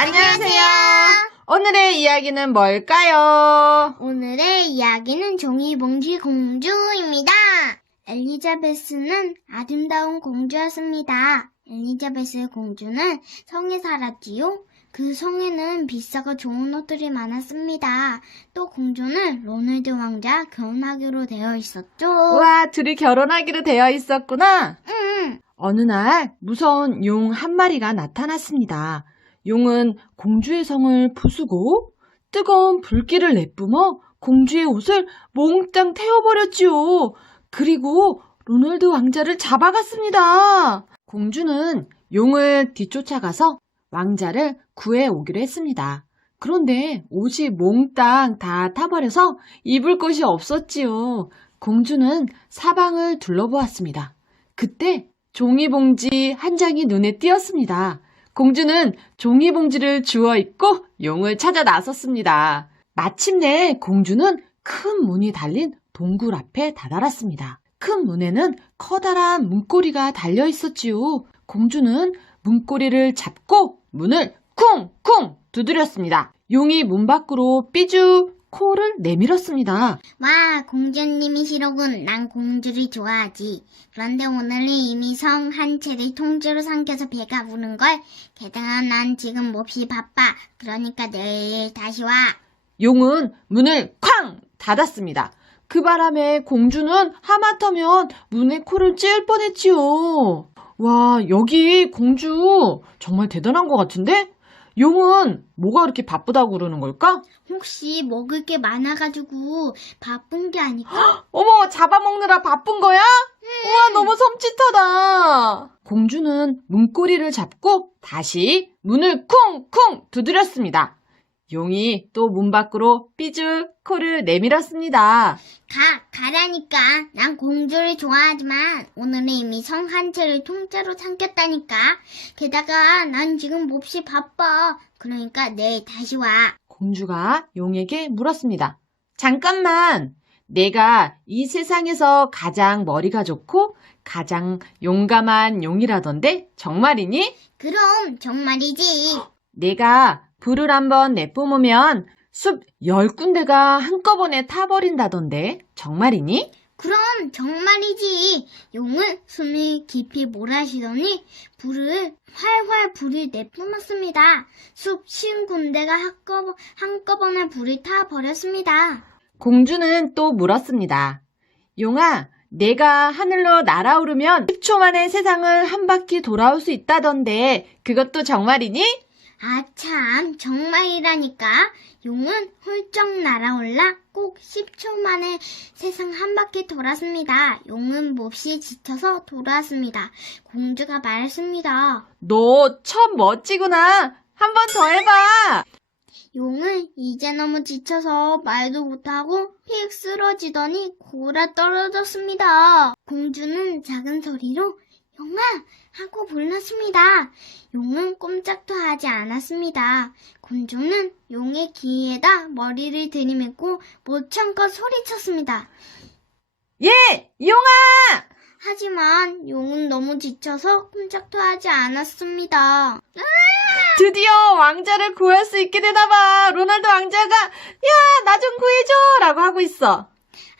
안녕하세요. 오늘의 이야기는 뭘까요? 오늘의 이야기는 종이봉지 공주입니다. 엘리자베스는 아름다운 공주였습니다. 엘리자베스 공주는 성에 살았지요. 그 성에는 비싸고 좋은 옷들이 많았습니다. 또 공주는 로널드 왕자 결혼하기로 되어 있었죠. 와, 둘이 결혼하기로 되어 있었구나. 응. 어느 날 무서운 용 한 마리가 나타났습니다. 용은 공주의 성을 부수고 뜨거운 불길을 내뿜어 공주의 옷을 몽땅 태워버렸지요. 그리고 로널드 왕자를 잡아갔습니다. 공주는 용을 뒤쫓아가서 왕자를 구해오기로 했습니다. 그런데 옷이 몽땅 다 타버려서 입을 곳이 없었지요. 공주는 사방을 둘러보았습니다. 그때 종이봉지 한 장이 눈에 띄었습니다. 공주는 종이봉지를 주워 입고 용을 찾아 나섰습니다. 마침내 공주는 큰 문이 달린 동굴 앞에 다다랐습니다. 큰 문에는 커다란 문고리가 달려 있었지요. 공주는 문고리를 잡고 문을 쿵쿵 두드렸습니다. 용이 문 밖으로 삐죽 코를 내밀었습니다. 와, 공주님이시로군. 난 공주를 좋아하지. 그런데 오늘은 이미 성 한 채를 통째로 삼켜서 배가 부른걸. 게다가 난 지금 몹시 바빠. 그러니까 내일 다시 와. 용은 문을 쾅 닫았습니다. 그 바람에 공주는 하마터면 문에 코를 찔 뻔했지요. 와, 여기 공주 정말 대단한 것 같은데? 용은 뭐가 그렇게 바쁘다고 그러는 걸까? 혹시 먹을 게 많아가지고 바쁜 게 아닐까? 어머, 잡아먹느라 바쁜 거야? 우와, 너무 섬찟하다. 공주는 문고리를 잡고 다시 문을 쿵쿵 두드렸습니다. 용이 또 문 밖으로 삐죽 코를 내밀었습니다. 가, 가라니까. 난 공주를 좋아하지만 오늘은 이미 성 한 채를 통째로 삼켰다니까. 게다가 난 지금 몹시 바빠. 그러니까 내일 다시 와. 공주가 용에게 물었습니다. 잠깐만! 내가 이 세상에서 가장 머리가 좋고 가장 용감한 용이라던데 정말이니? 그럼 정말이지. 내가 불을 한번 내뿜으면 숲열 군데가 한꺼번에 타버린다던데 정말이니? 그럼 정말이지. 용은 숨을 깊이 몰아쉬더니 불을 활활 불을 내뿜었습니다. 숲쉰 군데가 한꺼번, 한꺼번에 불이 타버렸습니다. 공주는 또 물었습니다. 용아, 내가 하늘로 날아오르면 10초 만에 세상을 한 바퀴 돌아올 수 있다던데 그것도 정말이니? 아, 참, 정말이라니까. 용은 훌쩍 날아올라 꼭 10초 만에 세상 한 바퀴 돌았습니다. 용은 몹시 지쳐서 돌아왔습니다. 공주가 말했습니다. 너 참 멋지구나. 한 번 더 해봐. 용은 이제 너무 지쳐서 말도 못하고 휙 쓰러지더니 고라 떨어졌습니다. 공주는 작은 소리로 용아! 하고 불렀습니다. 용은 꼼짝도 하지 않았습니다. 공주는 용의 귀에다 머리를 들이밀고 못 참고 소리쳤습니다. 예, 용아! 하지만 용은 너무 지쳐서 꼼짝도 하지 않았습니다. 드디어 왕자를 구할 수 있게 되나봐. 로날드 왕자가 야, 나 좀 구해줘! 라고 하고 있어.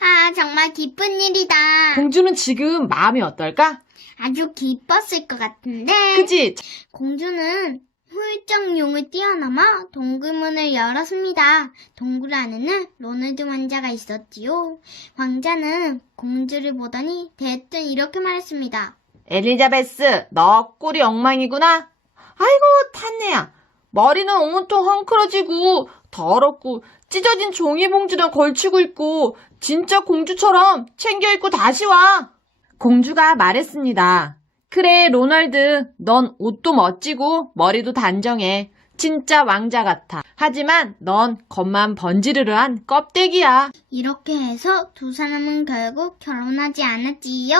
아, 정말 기쁜 일이다. 공주는 지금 마음이 어떨까? 아주 기뻤을 것 같은데. 그지? 공주는 훌쩍 용을 뛰어넘어 동굴문을 열었습니다. 동굴 안에는 로널드 왕자가 있었지요. 왕자는 공주를 보더니 대뜸 이렇게 말했습니다. 엘리자베스, 너 꼴이 엉망이구나. 아이고, 탄내야. 머리는 온통 헝클어지고 더럽고 찢어진 종이봉지를 걸치고 있고 진짜 공주처럼 챙겨 입고 다시 와. 공주가 말했습니다. 그래, 로널드. 넌 옷도 멋지고 머리도 단정해. 진짜 왕자 같아. 하지만 넌 겉만 번지르르한 껍데기야. 이렇게 해서 두 사람은 결국 결혼하지 않았지요.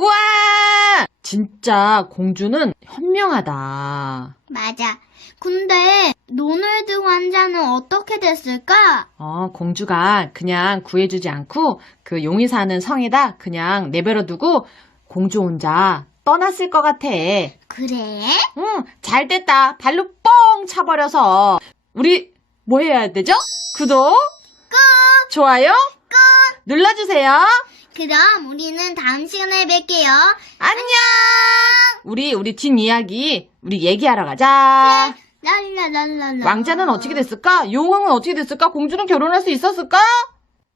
우와! 진짜 공주는 현명하다. 맞아. 근데 로널드 왕자는 어떻게 됐을까? 어, 공주가 그냥 구해주지 않고 그 용이 사는 성에다 그냥 내버려 두고 공주 혼자 떠났을 것 같아. 그래? 응, 잘 됐다. 발로 뻥 차버려서. 우리 뭐 해야 되죠? 구독, 꾹, 좋아요, 꾹 눌러주세요. 그럼 우리는 다음 시간에 뵐게요. 안녕! 우리, 우리 뒷이야기, 우리 얘기하러 가자. 왕자는 어떻게 됐을까? 용왕은 어떻게 됐을까? 공주는 결혼할 수 있었을까?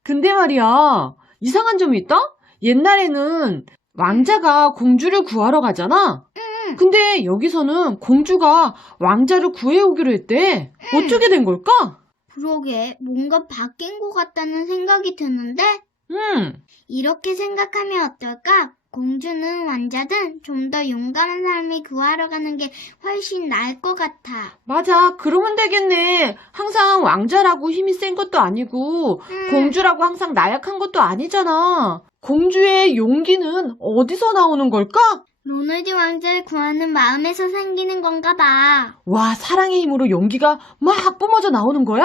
근데 말이야, 이상한 점이 있다? 옛날에는 왕자가 공주를 구하러 가잖아? 응. 근데 여기서는 공주가 왕자를 구해오기로 했대. 어떻게 된 걸까? 그러게 뭔가 바뀐 것 같다는 생각이 드는데 음, 이렇게 생각하면 어떨까? 공주는 왕자든 좀 더 용감한 삶을 구하러 가는 게 훨씬 나을 것 같아. 맞아. 그러면 되겠네. 항상 왕자라고 힘이 센 것도 아니고, 음. 공주라고 항상 나약한 것도 아니잖아. 공주의 용기는 어디서 나오는 걸까? 로널드 왕자를 구하는 마음에서 생기는 건가 봐. 와, 사랑의 힘으로 용기가 막 뿜어져 나오는 거야?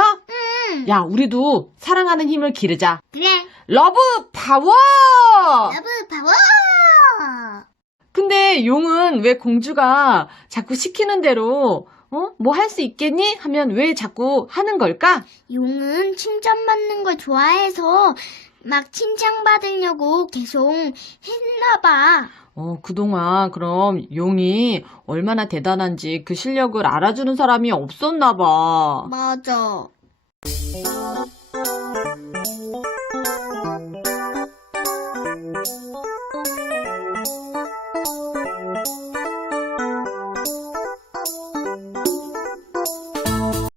음. 야, 우리도 사랑하는 힘을 기르자. 그래. 러브 파워! 러브 파워! 근데 용은 왜 공주가 자꾸 시키는 대로, 어? 뭐 할 수 있겠니? 하면 왜 자꾸 하는 걸까? 용은 칭찬받는 걸 좋아해서 막 칭찬받으려고 계속 했나 봐. 어, 그동안 그럼 용이 얼마나 대단한지 그 실력을 알아주는 사람이 없었나 봐. 맞아.